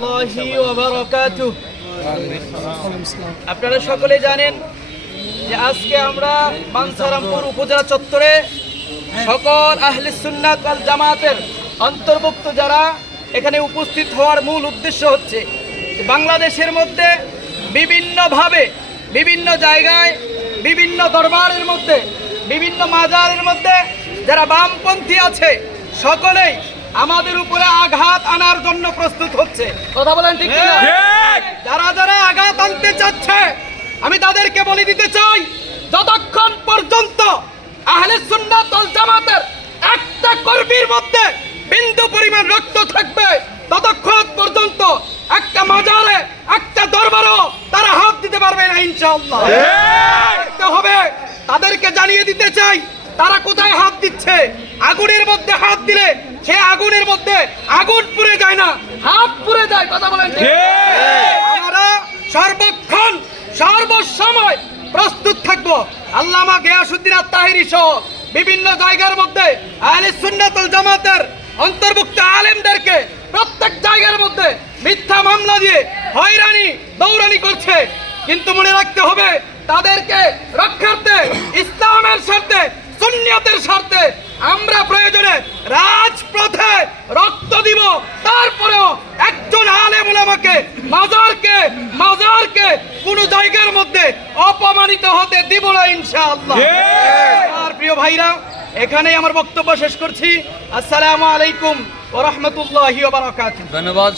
রাহমাতুল্লাহি ওয়া বারাকাতুহু। আপনারা সকলে জানেন যে আজকে আমরা বাঞ্ছারামপুর উপজেলা চত্বরে সকল আহলে সুন্নাত ওয়াল জামাতের অন্তর্ভুক্ত যারা এখানে উপস্থিত হওয়ার মূল উদ্দেশ্য হচ্ছে বাংলাদেশের মধ্যে বিভিন্নভাবে বিভিন্ন জায়গায় বিভিন্ন দরবারের মধ্যে বিভিন্ন মাজারের মধ্যে যারা বামপন্থী আছে সকলেই আমাদের উপরে আঘাত আনার জন্য প্রস্তুত হচ্ছে। কথা বলেন ঠিক কিনা? যারা যারা আঘাত আনতে চাচ্ছে আমি তাদেরকে বলে দিতে চাই, যতক্ষণ পর্যন্ত আহলে সুন্নাত ওয়াল জামাতের একটা কর্মীর মধ্যে বিন্দু পরিমাণ রক্ত থাকবে ততক্ষণ পর্যন্ত একটা মাজারে একটা দরবারও তারা হাত দিতে পারবে না ইনশাআল্লাহ। হবে তাদেরকে জানিয়ে দিতে চাই তারা কোথায় হাত দিচ্ছে। আগুনের মধ্যে হাত দিলে সে আগুনের মধ্যে আগুন পুড়ে যায় না, হাত পুড়ে যায়। কথা বলেন ঠিক? আমরা সর্বক্ষণ সর্বসময় প্রস্তুত থাকবো। আল্লামা গিয়াসউদ্দিন আত-তাহিরি সহ বিভিন্ন জায়গার মধ্যে আহলে সুন্নাত ওয়াল জামাতের অন্তর্ভুক্ত আলেমদেরকে প্রত্যেক জায়গার মধ্যে মিথ্যা মামলা দিয়ে হয়রানি দৌড়ানি করছে, কিন্তু মনে রাখতে হবে তাদেরকে রক্ষার্থে ইসলামের স্বার্থে সুন্নিয়তের স্বার্থে আমরা প্রয়োজনে রাজপথে রক্ত দিব, তারপরেও একজন আলেম উলামাকে মাজারকে কোন জায়গার মধ্যে অপমানিত হতে দিব না ইনশাআল্লাহ। আর প্রিয় ভাইরা, এখানেই আমার বক্তব্য শেষ করছি। আসসালামু আলাইকুম ওয়া রাহমাতুল্লাহি ওয়া বারাকাতুহু। ধন্যবাদ।